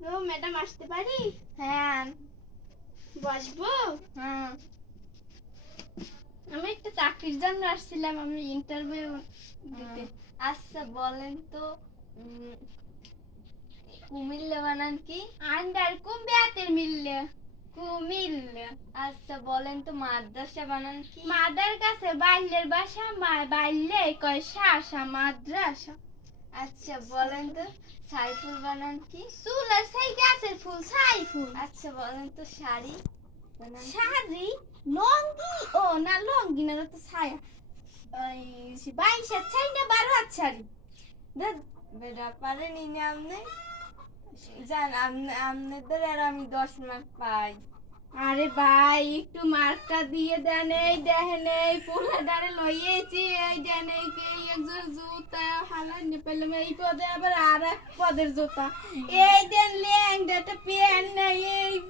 তো ম্যাডাম আসতে পারি? হ্যাঁ বসবো? হ্যাঁ আমি একটা চাকরির জন্য আসছিলাম, আমি ইন্টারভিউ দিতে। আচ্ছা বলেন তো কুমিল্লা বানান কি? আন্ডার কুম্বিয়াতের মিললে কুমিল্লা। আচ্ছা বলেন তো মাদ্রাসা বানান কি? মাদার কাছে বাইলের বাসা, বাইলে কয় শাসা মাদ্রাসা। আচ্ছা বলেন তো সাইফুল বানান কি? চুল আর সেই গাছের ফুল ছাই ফুল। আচ্ছা বলেন তো শাড়ি বানান কি? শাড়ি লঙ্গি, ও না লঙ্গি না, ওটা তো ছায়া। ওই 22 ছাই না 12 শাড়ি। ধ্যাৎ, বেটা পারেনি না আপনি? জান আপনাদের আর আমি 10 মার্ক পাই। আরে ভাই একটু মার্কটা দিয়ে দেন, এই দেখেন এই পোলাডারে লইয়েছি, এই দেন এই একজন জুতা হালাই নে পেলাম, এই পদে আবার আর এক পদের জুতা, এই দেন ল্যাংটা একটা